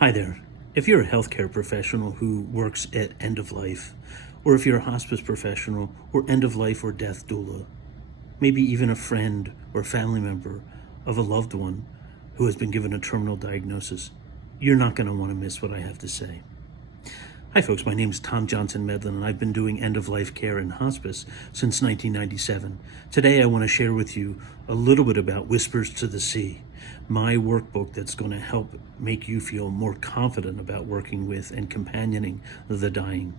Hi there. If you're a healthcare professional who works at end of life, or if you're a hospice professional or end of life or death doula, maybe even a friend or family member of a loved one who has been given a terminal diagnosis, you're not going to want to miss what I have to say. Hi folks, my name is Tom Johnson-Medland and I've been doing end-of-life care in hospice since 1997. Today I want to share with you a little bit about Whispers to the Sea, my workbook that's going to help make you feel more confident about working with and companioning the dying.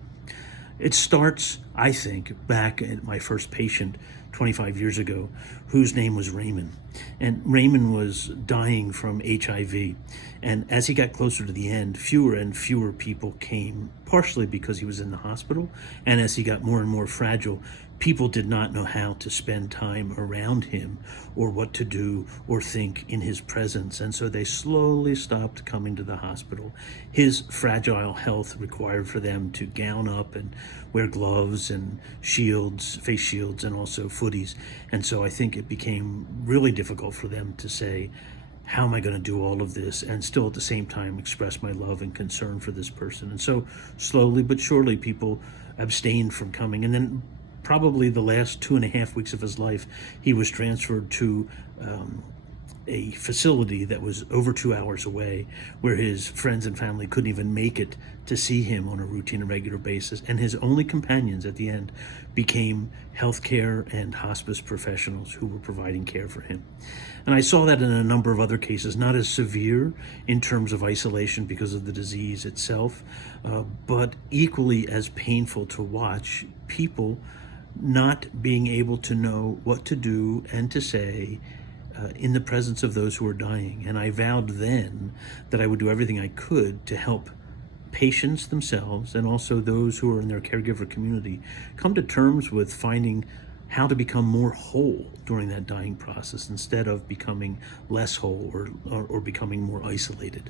It starts, I think, back at my first patient 25 years ago, whose name was Raymond. And Raymond was dying from HIV. And as he got closer to the end, fewer and fewer people came, partially because he was in the hospital. And as he got more and more fragile, people did not know how to spend time around him or what to do or think in his presence. And so they slowly stopped coming to the hospital. His fragile health required for them to gown up and wear gloves and shields, face shields, and also footies. And so I think it became really difficult for them to say, how am I going to do all of this and still at the same time express my love and concern for this person? And so slowly but surely people abstained from coming. And then probably the last 2.5 weeks of his life, he was transferred to a facility that was over 2 hours away, where his friends and family couldn't even make it to see him on a routine and regular basis. And his only companions at the end became healthcare and hospice professionals who were providing care for him. And I saw that in a number of other cases, not as severe in terms of isolation because of the disease itself, but equally as painful to watch people not being able to know what to do and to say in the presence of those who are dying. And I vowed then that I would do everything I could to help patients themselves and also those who are in their caregiver community come to terms with finding how to become more whole during that dying process instead of becoming less whole or becoming more isolated.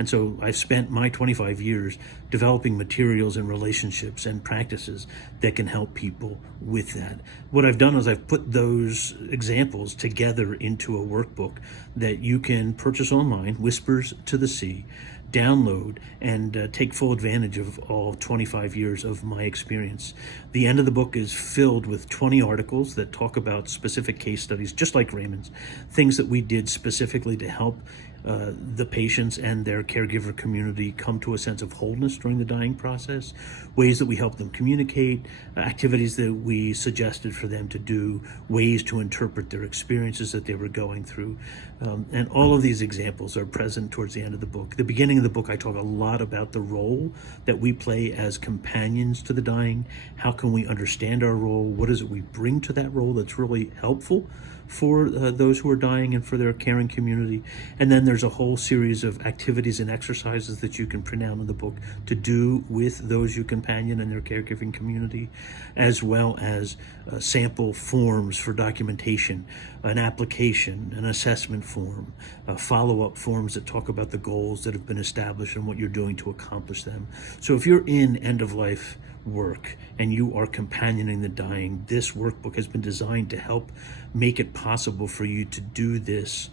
And so I've spent my 25 years developing materials and relationships and practices that can help people with that. What I've done is I've put those examples together into a workbook that you can purchase online, Whispers to the Sea, download, and take full advantage of all 25 years of my experience. The end of the book is filled with 20 articles that talk about specific case studies, just like Raymond's, things that we did specifically to help the patients and their caregiver community come to a sense of wholeness during the dying process, ways that we help them communicate, activities that we suggested for them to do, ways to interpret their experiences that they were going through. And all of these examples are present towards the end of the book. The beginning of the book, I talk a lot about the role that we play as companions to the dying. How can we understand our role? What is it we bring to that role that's really helpful for those who are dying and for their caring community? And then there's a whole series of activities and exercises that you can print out in the book to do with those you companion and their caregiving community, as well as sample forms for documentation, an application, an assessment form, follow-up forms that talk about the goals that have been established and what you're doing to accomplish them. So if you're in end-of-life work and you are companioning the dying, this workbook has been designed to help make it possible for you to do this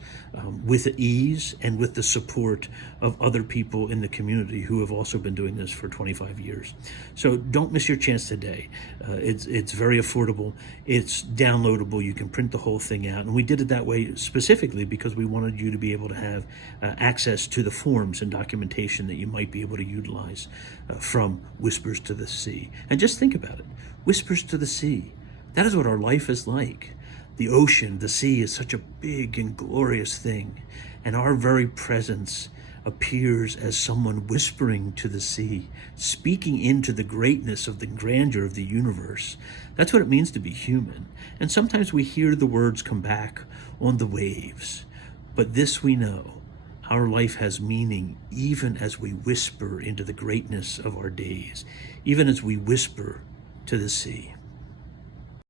with ease and with the support of other people in the community who have also been doing this for 25 years. So don't miss your chance today. It's very affordable. It's downloadable. You can print the whole thing out. And we did it that way specifically because we wanted you to be able to have access to the forms and documentation that you might be able to utilize from Whispers to the Sea. And just think about it. Whispers to the Sea. That is what our life is like. The ocean, the sea is such a big and glorious thing. And our very presence appears as someone whispering to the sea, speaking into the greatness of the grandeur of the universe. That's what it means to be human. And sometimes we hear the words come back on the waves. But this we know, our life has meaning even as we whisper into the greatness of our days, even as we whisper to the sea.